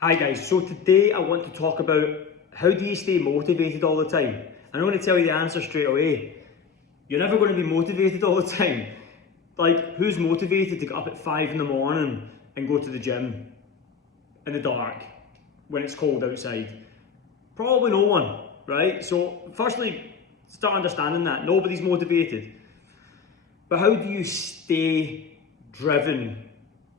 Hi guys, so today I want to talk about how do you stay motivated all the time? I'm going to tell you the answer straight away. You're never going to be motivated all the time. Like, who's motivated to get up at 5 in the morning and go to the gym in the dark when it's cold outside? Probably no one, right? So firstly, start understanding that nobody's motivated. But how do you stay driven?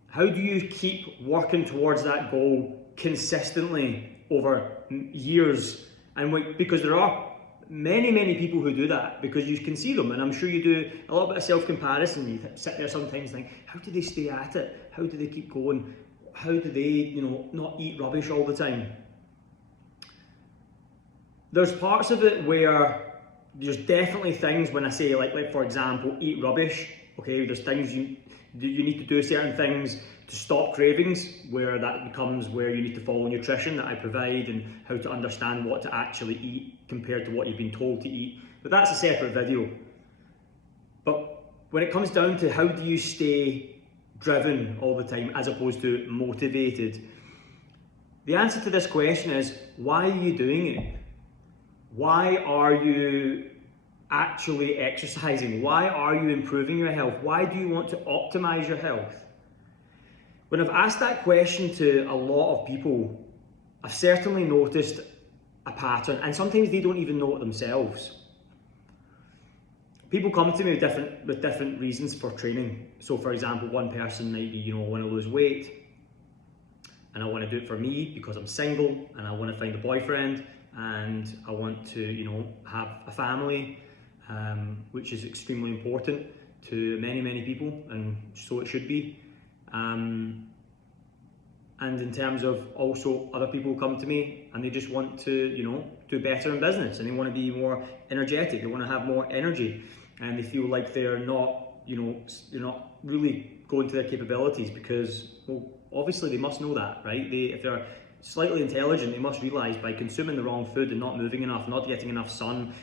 How do you keep working towards that goal consistently over years? And because there are many people who do that, because you can see them, and I'm sure you do a little bit of self-comparison. You sit there sometimes and think, how do they stay at it? How do they keep going? How do they, not eat rubbish all the time? There's parts of it where there's definitely things when I say like for example, eat rubbish. Okay, there's things you need to do certain things to stop cravings, where that becomes where you need to follow nutrition that I provide and how to understand what to actually eat compared to what you've been told to eat. But that's a separate video. But when it comes down to how do you stay driven all the time as opposed to motivated, the answer to this question is, why are you doing it? Why are you actually exercising? Why are you improving your health? Why do you want to optimize your health? When I've asked that question to a lot of people, I've certainly noticed a pattern, and sometimes they don't even know it themselves. People come to me with different reasons for training. So for example, one person might be, I want to lose weight and I want to do it for me because I'm single and I want to find a boyfriend and I want to, have a family, which is extremely important to many people, and so it should be. And in terms of also other people come to me and they just want to, do better in business, and they want to be more energetic, they want to have more energy, and they feel like they're not, they're not really going to their capabilities because, well, obviously they must know that, right? If they're slightly intelligent, they must realise by consuming the wrong food and not moving enough, not getting enough sun,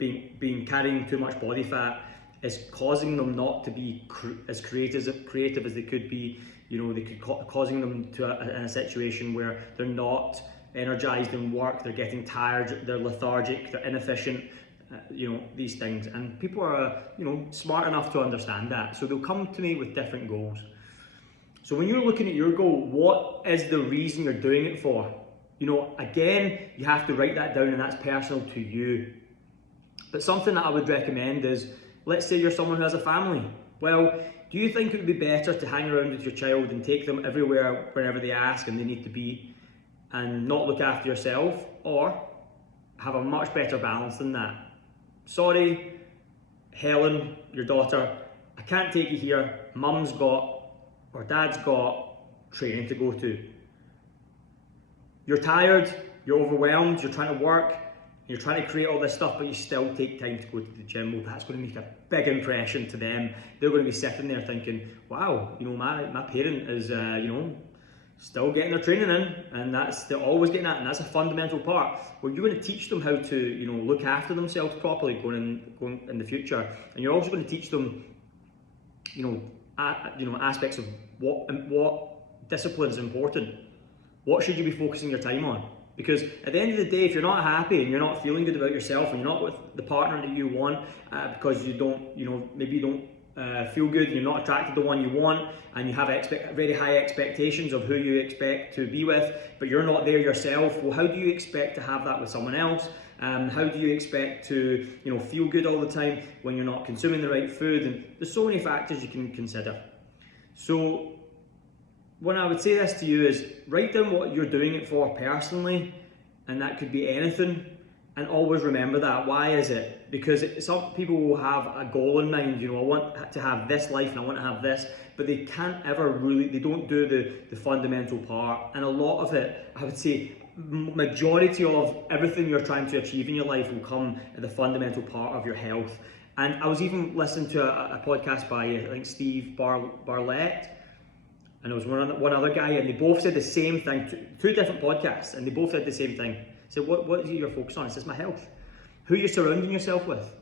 carrying too much body fat, is causing them not to be as creative as they could be. They could causing them to in a situation where they're not energized in work, they're getting tired, they're lethargic, they're inefficient, these things. And people are, smart enough to understand that. So they'll come to me with different goals. So when you're looking at your goal, what is the reason you're doing it for? Again, you have to write that down, and that's personal to you. But something that I would recommend is, let's say you're someone who has a family. Well, do you think it would be better to hang around with your child and take them everywhere whenever they ask and they need to be, and not look after yourself, or have a much better balance than that? Sorry, Helen, your daughter, I can't take you here. Mum's got, or dad's got training to go to. You're tired, you're overwhelmed, you're trying to work, you're trying to create all this stuff, but you still take time to go to the gym. Well, that's going to make a big impression to them. They're going to be sitting there thinking, wow, my parent is, still getting their training in, and they're always getting that, and that's a fundamental part. Well, you're going to teach them how to, look after themselves properly going in the future, and you're also going to teach them, aspects of what discipline is important. What should you be focusing your time on? Because at the end of the day, if you're not happy and you're not feeling good about yourself and you're not with the partner that you want, because you don't, maybe you don't feel good, you're not attracted to the one you want, and you have very high expectations of who you expect to be with, but you're not there yourself, well, how do you expect to have that with someone else? How do you expect to, feel good all the time when you're not consuming the right food? And there's so many factors you can consider. So when I would say this to you is, write down what you're doing it for personally, and that could be anything, and always remember that. Why is it? Because some people will have a goal in mind, I want to have this life and I want to have this, but they can't ever really, they don't do the fundamental part. And a lot of it, I would say, majority of everything you're trying to achieve in your life will come at the fundamental part of your health. And I was even listening to a podcast by, I think, Steve Bartlett, and there was one other guy, and they both said the same thing, two different podcasts, and they both said the same thing. So what is it you're focused on? It's just my health. Who you're surrounding yourself with.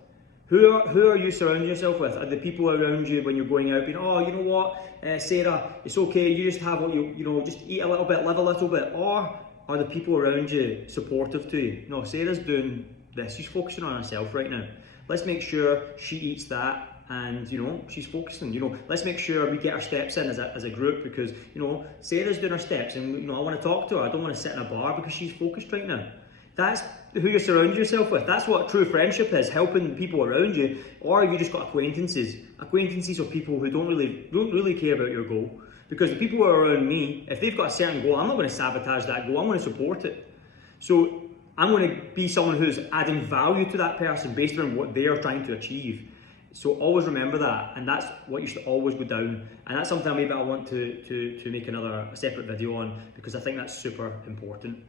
Who are you surrounding yourself with? Are the people around you when you're going out being, oh, you know what, Sarah, it's okay, you just have what you know, just eat a little bit, live a little bit? Or are the people around you supportive to you? No, Sarah's doing this, she's focusing on herself right now. Let's make sure she eats that and, you know, she's focusing, you know, let's make sure we get our steps in as a group because, you know, Sarah's doing her steps and, you know, I want to talk to her. I don't want to sit in a bar because she's focused right now. That's who you surround yourself with. That's what true friendship is, helping people around you. Or you just got acquaintances. Acquaintances are people who don't really care about your goal. Because the people who are around me, if they've got a certain goal, I'm not going to sabotage that goal, I'm going to support it. So I'm going to be someone who's adding value to that person based on what they are trying to achieve. So always remember that, and that's what you should always go down. And that's something maybe I want to make a separate video on because I think that's super important.